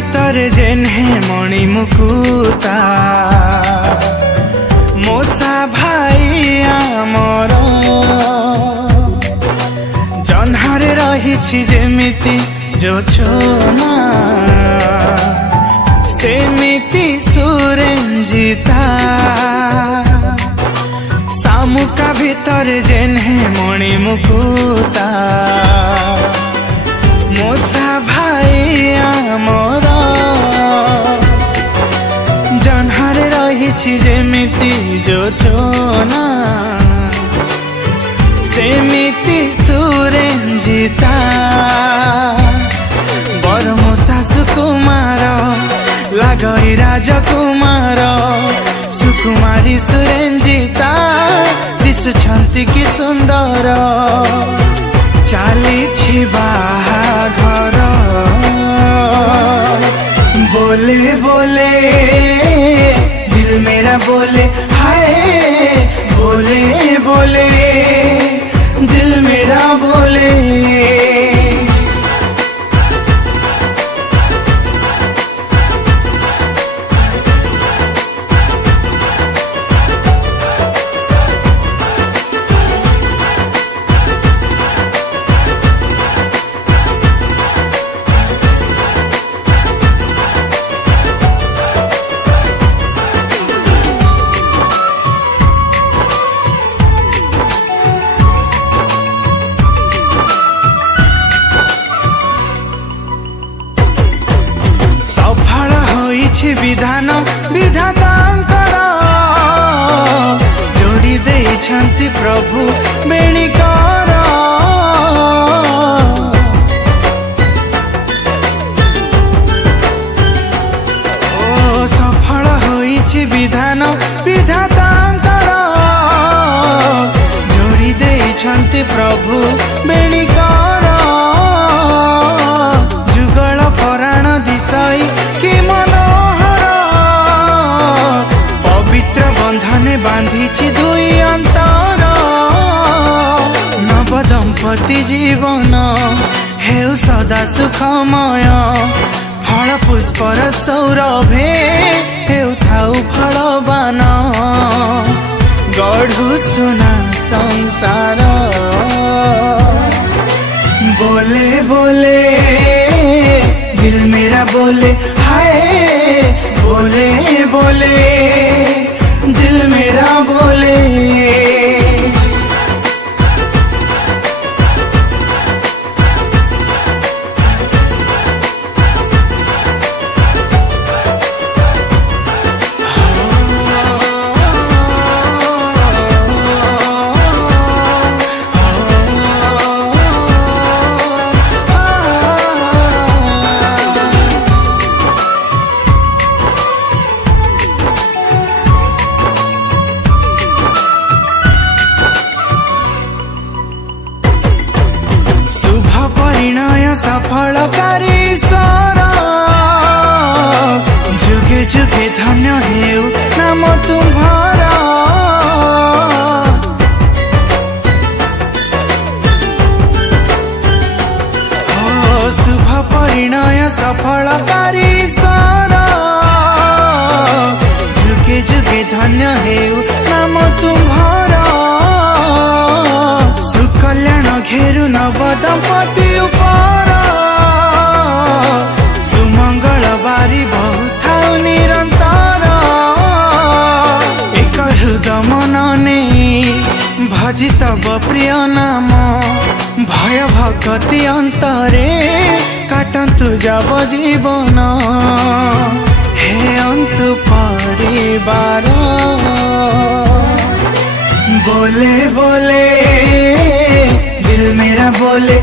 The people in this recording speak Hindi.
भीतर जेन्हे मणि मुकुता मोसा भाई आमर जन्हारे रहिछि जेमिति जोछना सेमिति सुरेंजिता सामुका भीतर जेन्हे मणि मुकुता मोसा भाई आमर जन्हारे रहिछि जेमिति जोछना सेमिति सुरेंजिता बरमो सासु कुमार लागई राजकुमार सुकुमारी सुरेंजिता दिशुछंती कि सुंदर चाली बाहाघर बोले बोले दिल मेरा बोले हाय बोले बोले दिल मेरा बोले सफल होइछि विधान विधातांकर जोड़ी देइछन्ति प्रभु बेणीकर ओ सफल होइछि विधान विधातांकर जोड़ी देइछन्ति प्रभु बेणीकर जुगल पराण दिशाई कि मनोहर पवित्र बंधने बांधिछि दुई अंतर नव दंपति जीवन हेउ सदा सुखमय फल पुष्पर सौरभे हेउ थाउ फलवान गढ़ु सुना संसार बोले बोले दिल मेरा बोले हाय बोले बोले दिल मेरा बोले परिणय सफलकारी ईश्वर जुगे जुगे धन्य हेउ नाम तुम्हार शुभ परिणय सफलकारी ईश्वर जुगे जुगे धन्य हेउ नाम तुम्हार सुकल्याण घेरु नव दंपति उपर सुमंगल बारी बहु निरंतर एक हृदय मनने भजी तब प्रिय नाम भय भक्ति अंतरे काटन्तु जब जीवन हे अंतु परिवार बोले बोले दिल मेरा बोले